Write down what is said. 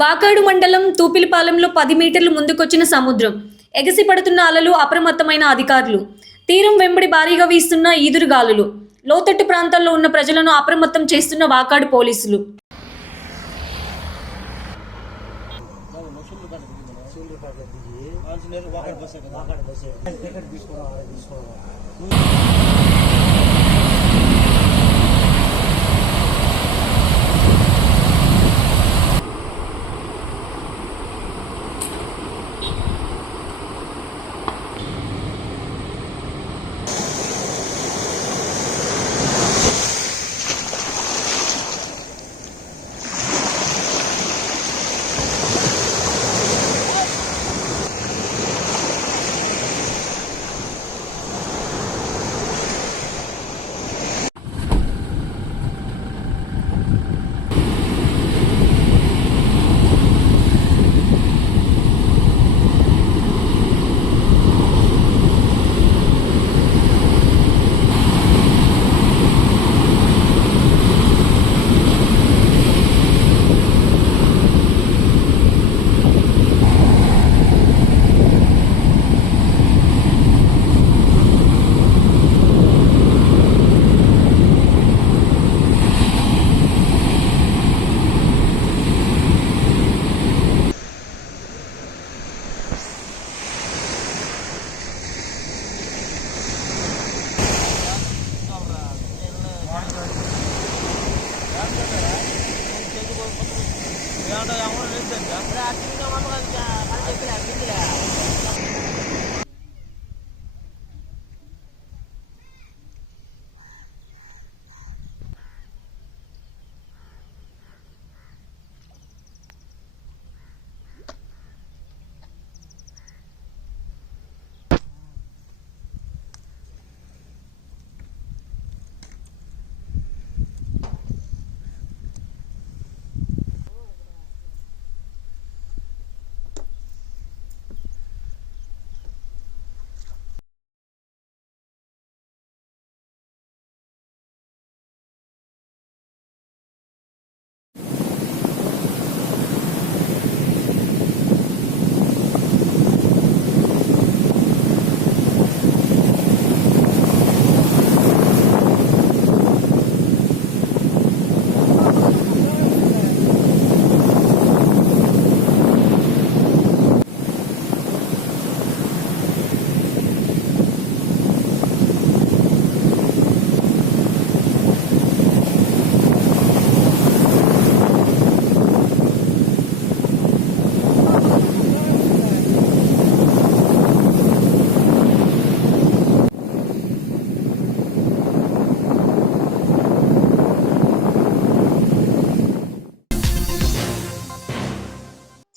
వాకాడు మండలం తూపిలిపాలెంలో పది మీటర్లు ముందుకొచ్చిన సముద్రం. ఎగసి పడుతున్న అలలు అప్రమత్తమైన అధికారులు. తీరం వెంబడి భారీగా వీస్తున్న ఈదురుగాలులు లోతట్టు ప్రాంతాల్లో ఉన్న ప్రజలను అప్రమత్తం చేస్తున్న వాకాడు పోలీసులు. ఏమంటే అమౌంట్ లేదు సార్